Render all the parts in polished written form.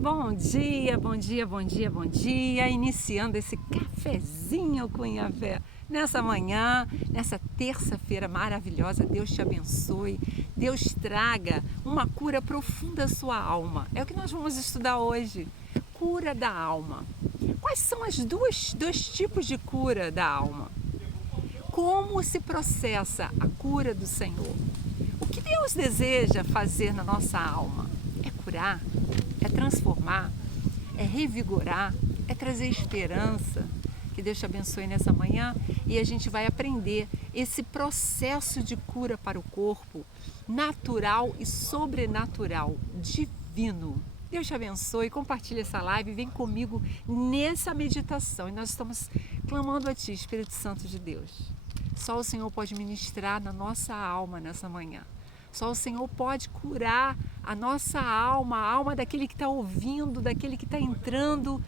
Bom dia, bom dia, bom dia, bom dia. Iniciando esse cafezinho com Yahvé. Nessa manhã, nessa terça-feira maravilhosa, Deus te abençoe. Deus traga uma cura profunda à sua alma. É o que nós vamos estudar hoje. Cura da alma. Quais são os dois tipos de cura da alma? Como se processa a cura do Senhor? O que Deus deseja fazer na nossa alma? É curar? É transformar? É revigorar? É trazer esperança? Que Deus te abençoe nessa manhã e a gente vai aprender esse processo de cura para o corpo, natural e sobrenatural, divino. Deus te abençoe, compartilha essa live, vem comigo nessa meditação e nós estamos clamando a Ti, Espírito Santo de Deus. Só o Senhor pode ministrar na nossa alma nessa manhã. Só o Senhor pode curar a nossa alma, a alma daquele que está ouvindo, daquele que está entrando,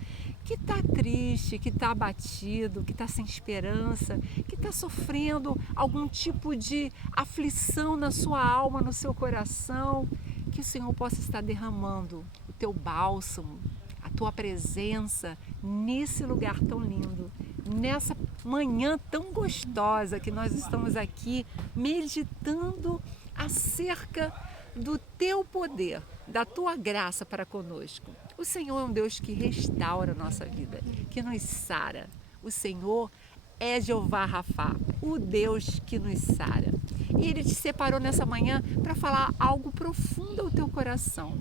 que está triste, que está abatido, que está sem esperança, que está sofrendo algum tipo de aflição na sua alma, no seu coração. Que o Senhor possa estar derramando o teu bálsamo, a tua presença nesse lugar tão lindo, nessa manhã tão gostosa que nós estamos aqui meditando acerca do teu poder, da tua graça para conosco. O Senhor é um Deus que restaura a nossa vida, que nos sara. O Senhor é Jeová Rafá, o Deus que nos sara. E Ele te separou nessa manhã para falar algo profundo ao teu coração,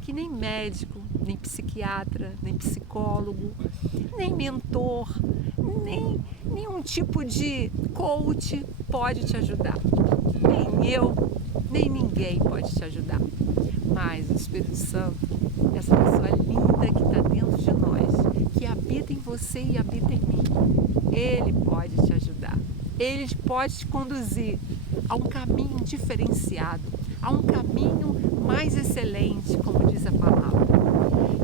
que nem médico, nem psiquiatra, nem psicólogo, nem mentor, nem nenhum tipo de coach pode te ajudar. Nem eu, nem ninguém pode te ajudar. Mas o Espírito Santo, essa pessoa linda que está dentro de nós, que habita em você e habita em mim, Ele pode te ajudar. Ele pode te conduzir a um caminho diferenciado, a um caminho mais excelente, como diz a palavra.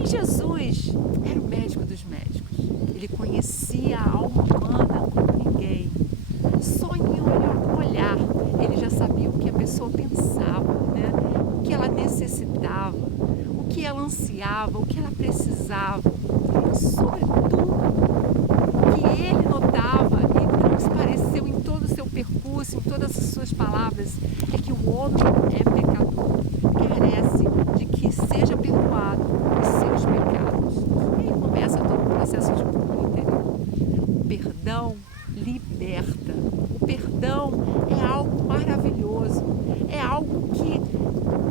E Jesus era o médico dos médicos. Ele conhecia a alma humana como ninguém. Só em um olhar, ele já sabia o que a pessoa pensava, né? O que ela necessitava, o que ela ansiava, o que ela precisava. E, sobretudo, o que ele notava e transpareceu em todo o seu percurso, em todas as suas palavras, é que o homem é pecador, carece de que seja perdoado os seus pecados. E aí começa todo o processo de cura interior. O perdão liberta. O perdão é algo maravilhoso, é algo que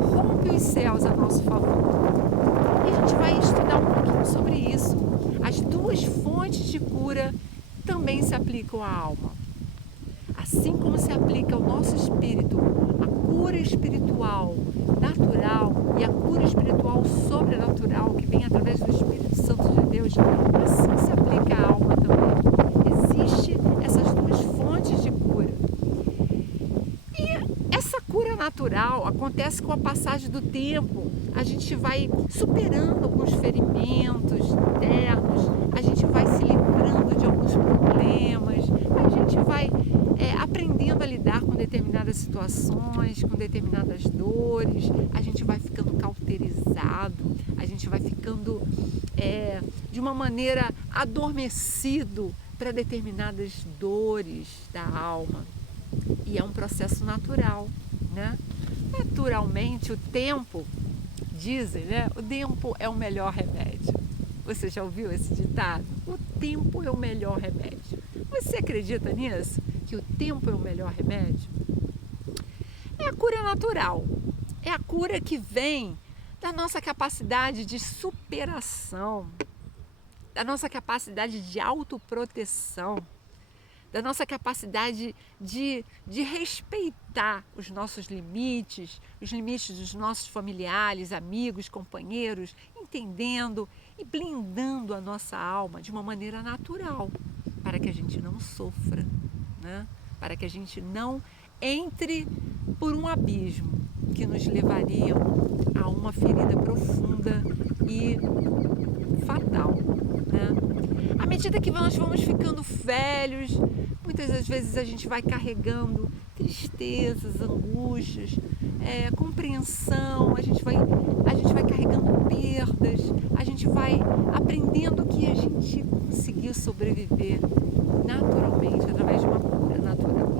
rompe os céus a nosso favor. E a gente vai estudar um pouquinho sobre isso. As duas fontes de cura também se aplicam à alma. Assim como se aplica ao nosso espírito a cura espiritual natural e a cura espiritual sobrenatural que vem através do Espírito Santo de Deus, assim se aplica à alma também. Existem essas duas fontes de cura. E essa cura natural acontece com a passagem do tempo. A gente vai superando alguns ferimentos internos, a gente vai se livrando de alguns problemas, a gente vai aprendendo a lidar com determinadas situações, com determinadas dores, a gente vai ficando cauterizado, a gente vai ficando de uma maneira adormecido para determinadas dores da alma. E é um processo natural, né? Naturalmente, o tempo, dizem, né? O tempo é o melhor remédio. Você já ouviu esse ditado? O tempo é o melhor remédio. Você acredita nisso? Que o tempo é o melhor remédio? É a cura natural. É a cura que vem da nossa capacidade de superação, da nossa capacidade de autoproteção, da nossa capacidade de respeitar os nossos limites, os limites dos nossos familiares, amigos, companheiros, entendendo e blindando a nossa alma de uma maneira natural, para que a gente não sofra, né? Para que a gente não entre por um abismo que nos levaria a uma ferida profunda e fatal, né? À medida que nós vamos ficando velhos, muitas das vezes a gente vai carregando tristezas, angústias, compreensão, a gente vai carregando perdas, vai aprendendo que a gente conseguiu sobreviver naturalmente, através de uma cura natural.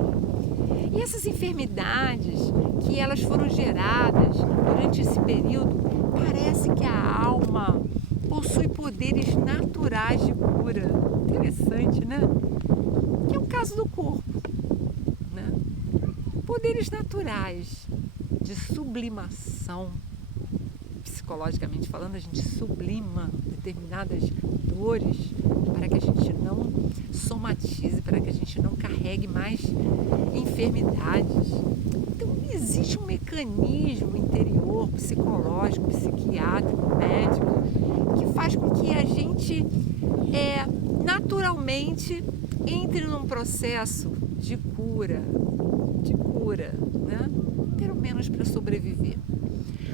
E essas enfermidades que elas foram geradas durante esse período, parece que a alma possui poderes naturais de cura. Interessante, né? Que é o caso do corpo, né? Poderes naturais de sublimação. Psicologicamente falando, a gente sublima determinadas dores para que a gente não somatize, para que a gente não carregue mais enfermidades. Então, existe um mecanismo interior, psicológico, psiquiátrico, médico, que faz com que a gente naturalmente entre num processo de cura, né? Pelo menos para sobreviver.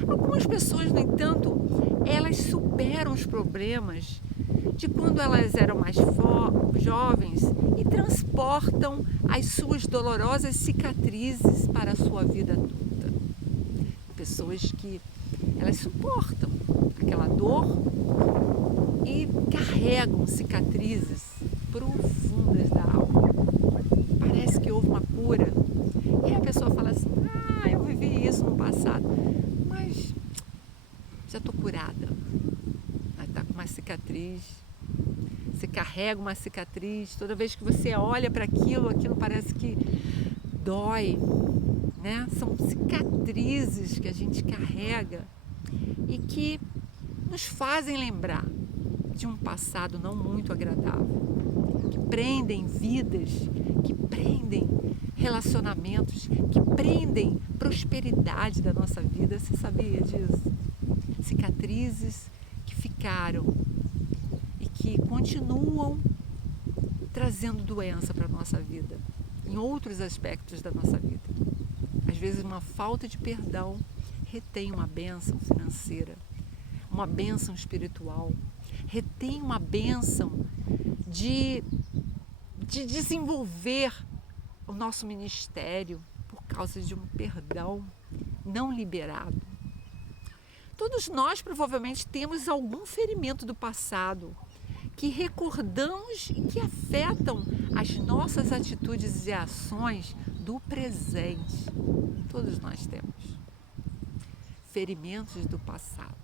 Algumas pessoas, no entanto, elas superam os problemas de quando elas eram mais jovens e transportam as suas dolorosas cicatrizes para a sua vida adulta. Pessoas que elas suportam aquela dor e carregam cicatrizes profundas da alma. Parece que houve uma cura. E a pessoa fala assim, eu vivi isso no passado, mas já estou curada. Aí está com uma cicatriz. Você carrega uma cicatriz, toda vez que você olha para aquilo parece que dói, né? São cicatrizes que a gente carrega e que nos fazem lembrar de um passado não muito agradável, que prendem vidas, que prendem relacionamentos, que prendem prosperidade da nossa vida. Você sabia disso? Cicatrizes que ficaram e que continuam trazendo doença para a nossa vida, em outros aspectos da nossa vida. Às vezes uma falta de perdão retém uma bênção financeira, uma bênção espiritual, retém uma bênção de desenvolver o nosso ministério por causa de um perdão não liberado. Todos nós provavelmente temos algum ferimento do passado que recordamos e que afetam as nossas atitudes e ações do presente. Todos nós temos ferimentos do passado.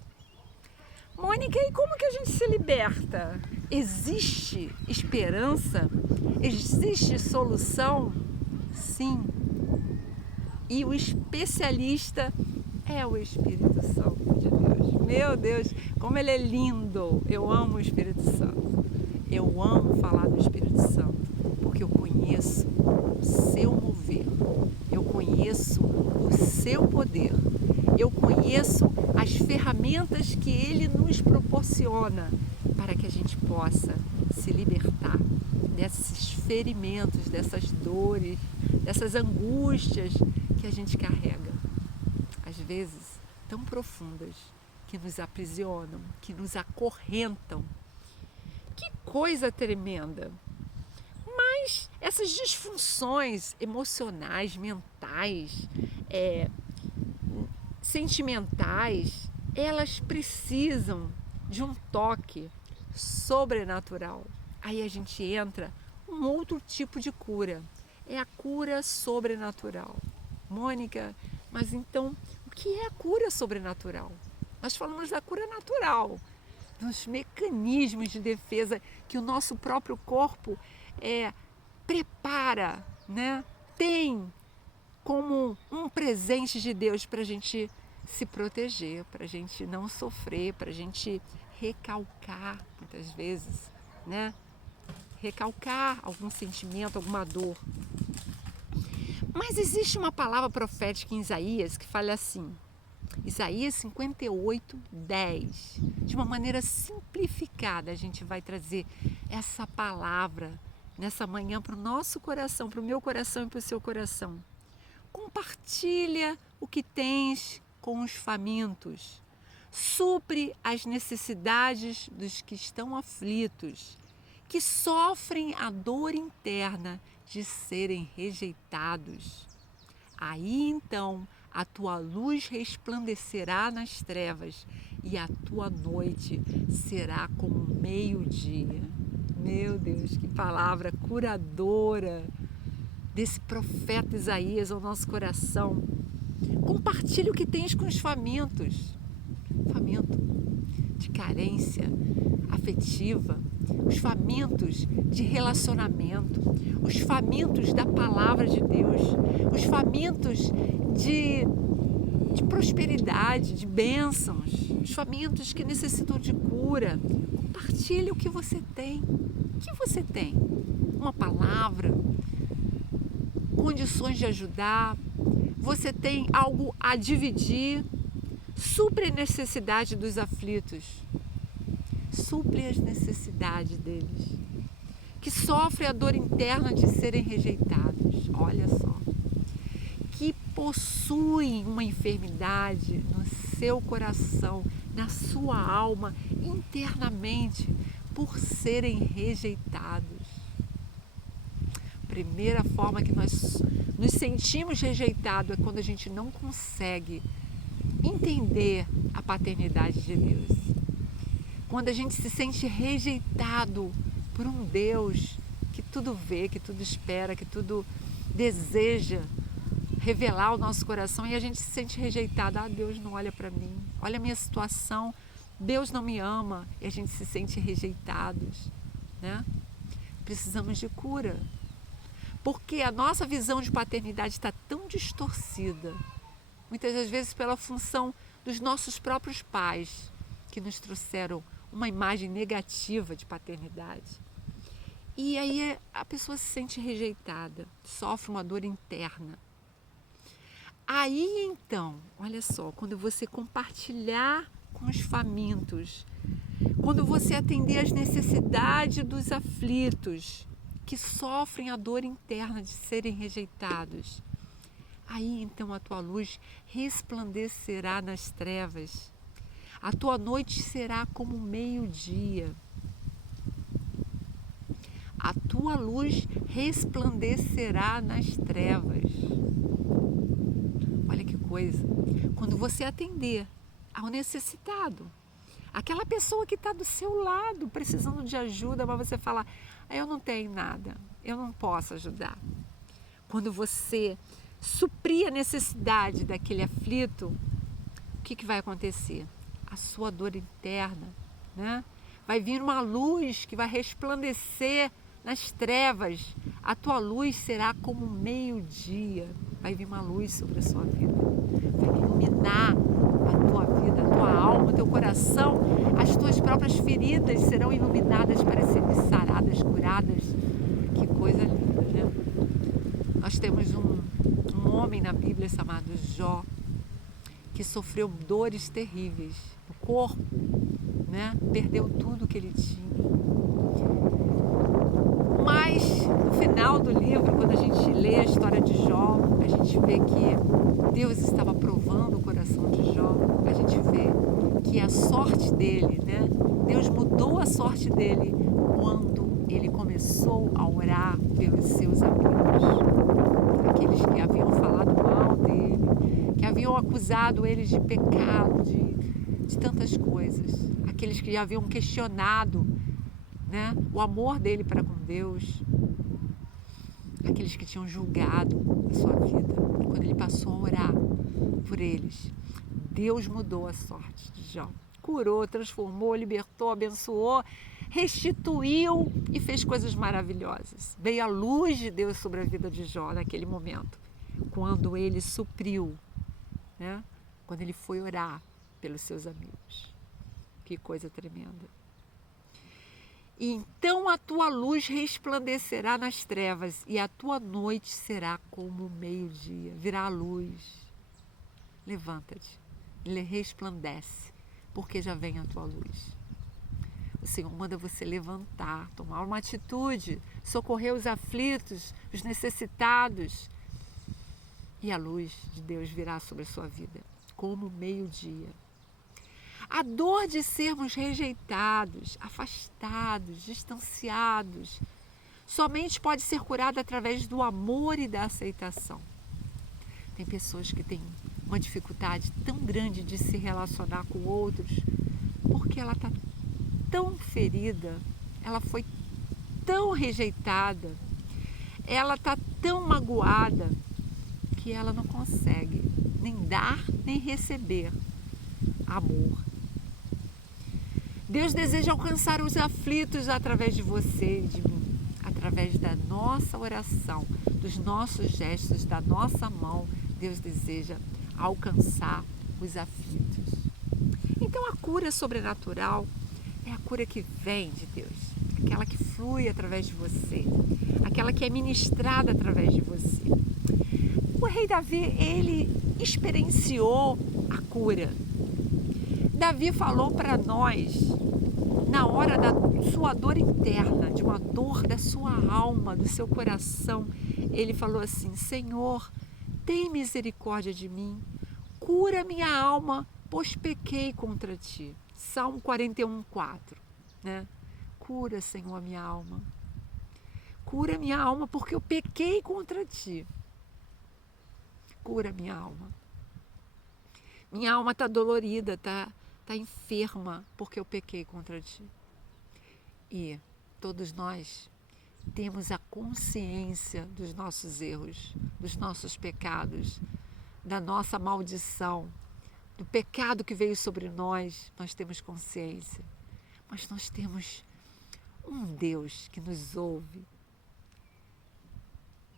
Mônica, e como que a gente se liberta? Existe esperança? Existe solução? Sim. E o especialista é o Espírito Santo de Deus. Meu Deus, como ele é lindo! Eu amo o Espírito Santo. Eu amo falar do Espírito Santo, porque eu conheço o seu mover. Eu conheço o seu poder. Eu conheço as ferramentas que ele nos proporciona para que a gente possa se libertar desses ferimentos, dessas dores, dessas angústias que a gente carrega, às vezes tão profundas, que nos aprisionam, que nos acorrentam. Que coisa tremenda! Mas essas disfunções emocionais, mentais, sentimentais, elas precisam de um toque sobrenatural. Aí a gente entra um outro tipo de cura, é a cura sobrenatural. Mônica, mas então o que é a cura sobrenatural? Nós falamos da cura natural, dos mecanismos de defesa que o nosso próprio corpo prepara, né? Tem como um presente de Deus para a gente se proteger, para a gente não sofrer, para a gente recalcar muitas vezes, né? Recalcar algum sentimento, alguma dor. Mas existe uma palavra profética em Isaías que fala assim, Isaías 58, 10. De uma maneira simplificada, a gente vai trazer essa palavra nessa manhã para o nosso coração, para o meu coração e para o seu coração. Compartilha o que tens com os famintos. Supre as necessidades dos que estão aflitos, que sofrem a dor interna de serem rejeitados. Aí então A tua luz resplandecerá nas trevas e a tua noite será como meio-dia. Meu Deus, que palavra curadora desse profeta Isaías ao nosso coração. Compartilhe o que tens com os famintos. Faminto de carência afetiva, os famintos de relacionamento, os famintos da palavra de Deus, os famintos de prosperidade, de bênçãos, os famintos que necessitam de cura. Compartilhe o que você tem. O que você tem? Uma palavra, condições de ajudar, você tem algo a dividir. Supre a necessidade dos aflitos, supre as necessidades deles, que sofrem a dor interna de serem rejeitados, olha só, que possuem uma enfermidade no seu coração, na sua alma, internamente, por serem rejeitados. Primeira forma que nós nos sentimos rejeitados é quando a gente não consegue entender a paternidade de Deus. Quando a gente se sente rejeitado por um Deus que tudo vê, que tudo espera, que tudo deseja revelar o nosso coração e a gente se sente rejeitado. Ah, Deus não olha para mim, olha a minha situação, Deus não me ama, e a gente se sente rejeitados, né? Precisamos de cura, porque a nossa visão de paternidade está tão distorcida, muitas das vezes pela função dos nossos próprios pais, que nos trouxeram uma imagem negativa de paternidade. E aí a pessoa se sente rejeitada, sofre uma dor interna. Aí então, olha só, quando você compartilhar com os famintos, quando você atender às necessidades dos aflitos, que sofrem a dor interna de serem rejeitados, aí então a tua luz resplandecerá nas trevas. A tua noite será como meio-dia. A tua luz resplandecerá nas trevas. Olha que coisa. Quando você atender ao necessitado, aquela pessoa que está do seu lado, precisando de ajuda, mas você fala, eu não tenho nada, eu não posso ajudar. Quando você suprir a necessidade daquele aflito, o que vai acontecer? A sua dor interna, né? Vai vir uma luz que vai resplandecer nas trevas. A tua luz será como meio-dia. Vai vir uma luz sobre a sua vida. Vai iluminar a tua vida, a tua alma, o teu coração. As tuas próprias feridas serão iluminadas para serem saradas, curadas. Que coisa linda, né? Nós temos um homem na Bíblia chamado Jó, que sofreu dores terríveis. O corpo, né? Perdeu tudo que ele tinha. Mas no final do livro, quando a gente lê a história de Jó, a gente vê que Deus estava provando o coração de Jó. A gente vê que a sorte dele, né? Deus mudou a sorte dele quando ele começou a orar pelos seus amigos, aqueles que haviam falado mal dele, que haviam acusado ele de pecado, de tantas coisas, aqueles que haviam questionado, né, o amor dele para com Deus, aqueles que tinham julgado a sua vida. E quando ele passou a orar por eles, Deus mudou a sorte de Jó. Curou, transformou, libertou, abençoou, restituiu e fez coisas maravilhosas. Veio a luz de Deus sobre a vida de Jó naquele momento, quando ele supriu, né, quando ele foi orar pelos seus amigos. Que coisa tremenda. E então a tua luz resplandecerá nas trevas e a tua noite será como o meio-dia. Virá a luz. Levanta-te, ele resplandece, porque já vem a tua luz. O Senhor manda você levantar, tomar uma atitude, socorrer os aflitos, os necessitados. E a luz de Deus virá sobre a sua vida, como o meio-dia. A dor de sermos rejeitados, afastados, distanciados, somente pode ser curada através do amor e da aceitação. Tem pessoas que têm uma dificuldade tão grande de se relacionar com outros, porque ela está tão ferida, ela foi tão rejeitada, ela está tão magoada que ela não consegue nem dar nem receber amor. Deus deseja alcançar os aflitos através de você e de mim, através da nossa oração, dos nossos gestos, da nossa mão. Deus deseja alcançar os aflitos. Então a cura sobrenatural é a cura que vem de Deus, aquela que flui através de você, aquela que é ministrada através de você. O rei Davi, ele experienciou a cura. Davi falou para nós, na hora da sua dor interna, de uma dor da sua alma, do seu coração, ele falou assim: Senhor, tem misericórdia de mim, cura minha alma, pois pequei contra ti. Salmo 41:4, né? Cura, Senhor, a minha alma. Cura minha alma, porque eu pequei contra ti. Cura minha alma. Minha alma está dolorida, está enferma, porque eu pequei contra ti. E todos nós temos a consciência dos nossos erros, dos nossos pecados, da nossa maldição, do pecado que veio sobre nós. Nós temos consciência, mas nós temos um Deus que nos ouve,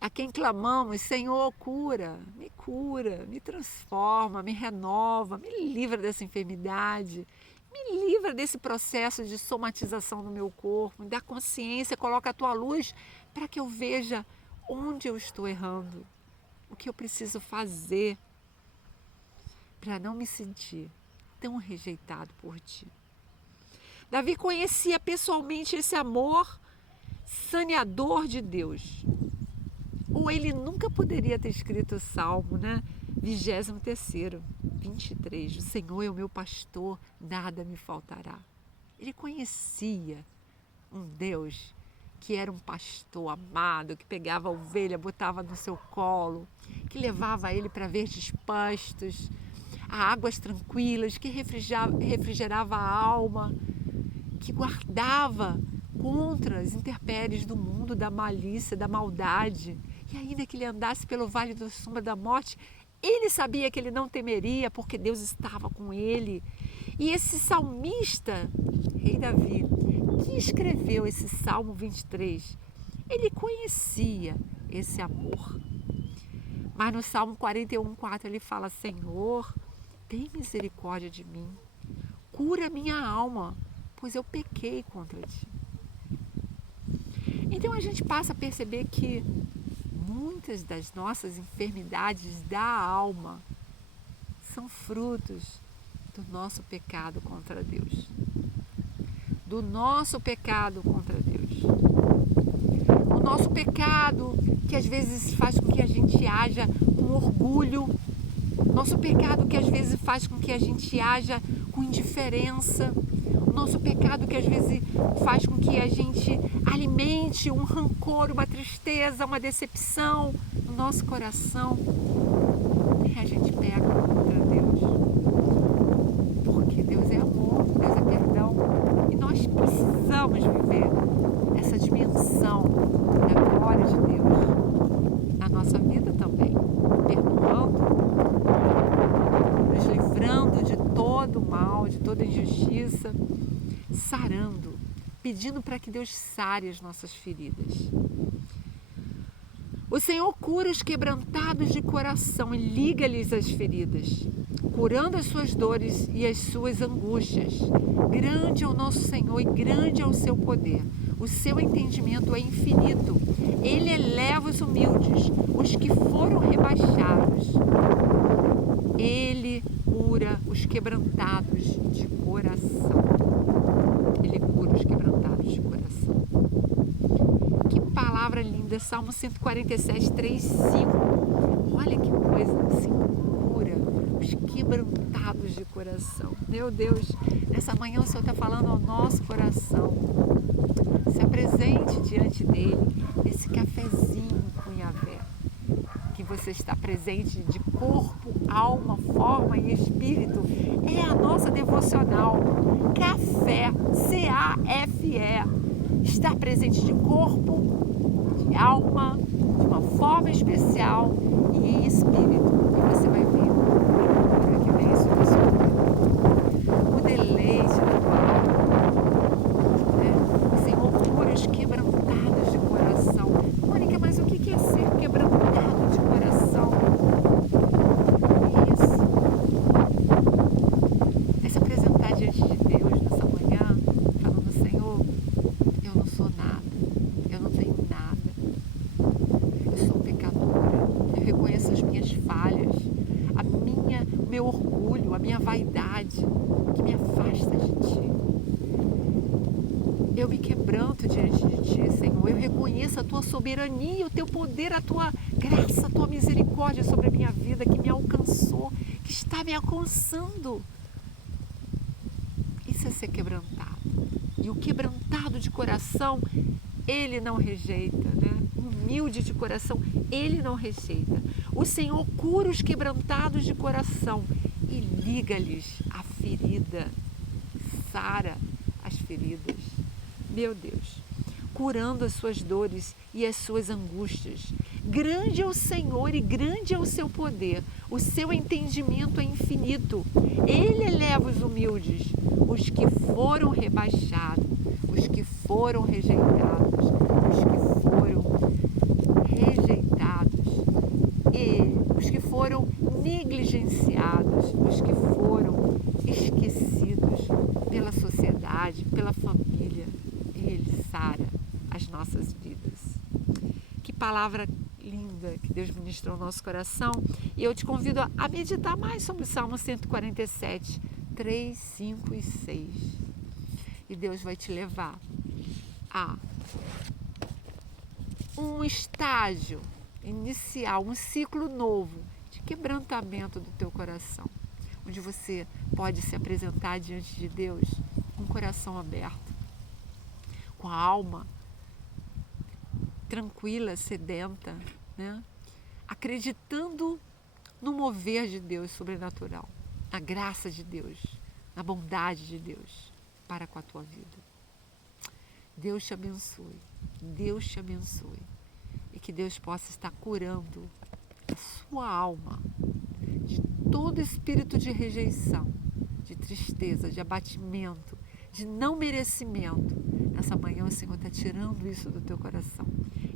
a quem clamamos: Senhor, cura, me transforma, me renova, me livra dessa enfermidade, me livra desse processo de somatização no meu corpo, me dá consciência, coloca a tua luz para que eu veja onde eu estou errando, o que eu preciso fazer para não me sentir tão rejeitado por ti. Davi conhecia pessoalmente esse amor saneador de Deus. Ou ele nunca poderia ter escrito o Salmo, né? 23º, 23. O Senhor é o meu pastor, nada me faltará. Ele conhecia um Deus que era um pastor amado, que pegava a ovelha, botava no seu colo, que levava ele para verdes pastos, a águas tranquilas, que refrigerava a alma, que guardava contra as intempéries do mundo, da malícia, da maldade. E ainda que ele andasse pelo vale da sombra da morte, ele sabia que ele não temeria, porque Deus estava com ele. E esse salmista, rei Davi, que escreveu esse Salmo 23, ele conhecia esse amor. Mas no Salmo 41:4 ele fala: Senhor, tem misericórdia de mim, cura minha alma, pois eu pequei contra ti. Então a gente passa a perceber que muitas das nossas enfermidades da alma são frutos do nosso pecado contra Deus. Do nosso pecado contra Deus. O nosso pecado que às vezes faz com que a gente haja com orgulho. Nosso pecado que às vezes faz com que a gente haja com indiferença. Nosso pecado que às vezes faz com que a gente alimente um rancor, uma tristeza, uma decepção no nosso coração. E a gente peca contra Deus. Porque Deus é amor, Deus é perdão. E nós precisamos viver essa dimensão da glória de Deus na nossa vida também. Perdoando, nos livrando de todo o mal, de toda injustiça, sarando, pedindo para que Deus sare as nossas feridas. O Senhor cura os quebrantados de coração e liga-lhes as feridas, curando as suas dores e as suas angústias. Grande é o nosso Senhor e grande é o seu poder. O seu entendimento é infinito. Ele eleva os humildes, os que foram rebaixados. Ele cura os quebrantados de coração. Ele cura os quebrantados de coração. Que palavra linda, Salmo 147, 3, 5. Olha que coisa, assim, cura os quebrantados de coração. Meu Deus, nessa manhã o Senhor está falando ao nosso coração. Se apresente diante dele, esse cafezinho com Yahvé, que você você está presente de corpo, alma, forma e espírito. É a nossa devocional. Café, C-A-F-E. Estar presente de corpo, de alma, de uma forma especial e espírito. E você vai ver que vem isso na sua vida. O deleite da tua alma. O Senhor cura os quebrantados de coração. Mônica, mas o que é ser quebrantado de coração? É isso. É se apresentar diante de Deus nessa manhã, falando: Senhor, eu não sou nada, eu não tenho nada, eu sou pecadora, eu reconheço as minhas falhas, o meu orgulho, a minha vaidade, que me afasta de Ti. Eu me quebranto diante de Ti, Senhor. Eu reconheço a Tua soberania, o Teu poder, a Tua graça, a Tua misericórdia sobre a minha vida, que me alcançou, que está me alcançando. Isso é ser quebrantado. E o quebrantado de coração, Ele não rejeita, né? Humilde de coração, Ele não rejeita. O Senhor cura os quebrantados de coração e liga-lhes a ferida, sara as feridas. Meu Deus, curando as suas dores e as suas angústias. Grande é o Senhor e grande é o seu poder. O seu entendimento é infinito. Ele eleva os humildes, os que foram rebaixados, os que foram rejeitados, os que foram rejeitados, e os que foram negligenciados, os que foram esquecidos pela sociedade, pela família. Ele sara as nossas vidas. Que palavra linda que Deus ministrou no nosso coração. E eu te convido a meditar mais sobre o Salmo 147, 3, 5 e 6. E Deus vai te levar a um estágio inicial, um ciclo novo de quebrantamento do teu coração, onde você pode se apresentar diante de Deus com o coração aberto, com a alma tranquila, sedenta, né? Acreditando no mover de Deus sobrenatural, na graça de Deus, na bondade de Deus para com a tua vida. Deus te abençoe, Deus te abençoe, e que Deus possa estar curando a sua alma de todo espírito de rejeição, de tristeza, de abatimento, de não merecimento. Nessa manhã o Senhor está tirando isso do teu coração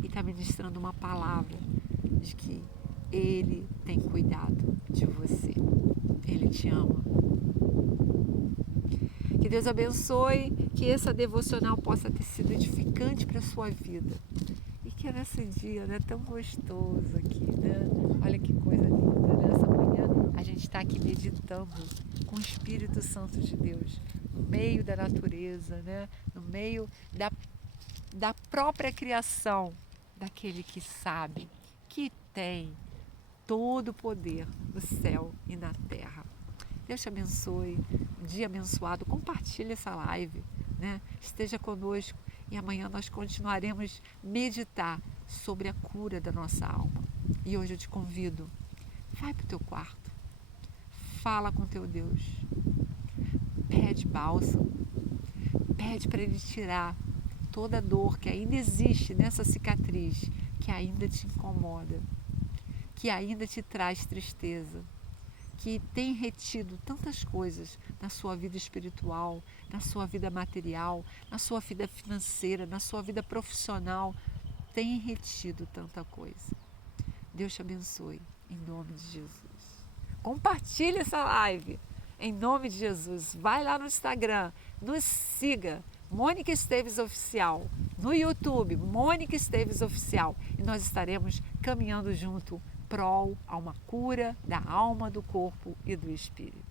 e está ministrando uma palavra de que Ele tem cuidado de você. Ele te ama. Que Deus abençoe, que essa devocional possa ter sido edificante para a sua vida. E que nesse dia, né, tão gostoso aqui, né? Olha que coisa linda, nessa manhã a gente está aqui meditando com o Espírito Santo de Deus, no meio da natureza, né? No meio da própria criação, daquele que sabe, que tem todo o poder no céu e na terra. Deus te abençoe, um dia abençoado. Compartilhe essa live, né? Esteja conosco e amanhã nós continuaremos meditar sobre a cura da nossa alma. E hoje eu te convido, vai para o teu quarto, fala com teu Deus, pede bálsamo, pede para Ele tirar toda a dor que ainda existe nessa cicatriz, que ainda te incomoda, que ainda te traz tristeza, que tem retido tantas coisas na sua vida espiritual, na sua vida material, na sua vida financeira, na sua vida profissional, tem retido tanta coisa. Deus te abençoe, em nome de Jesus. Compartilhe essa live, em nome de Jesus. Vai lá no Instagram, nos siga, Mônica Esteves Oficial, no YouTube, Mônica Esteves Oficial, e nós estaremos caminhando junto prol a uma cura da alma, do corpo e do espírito.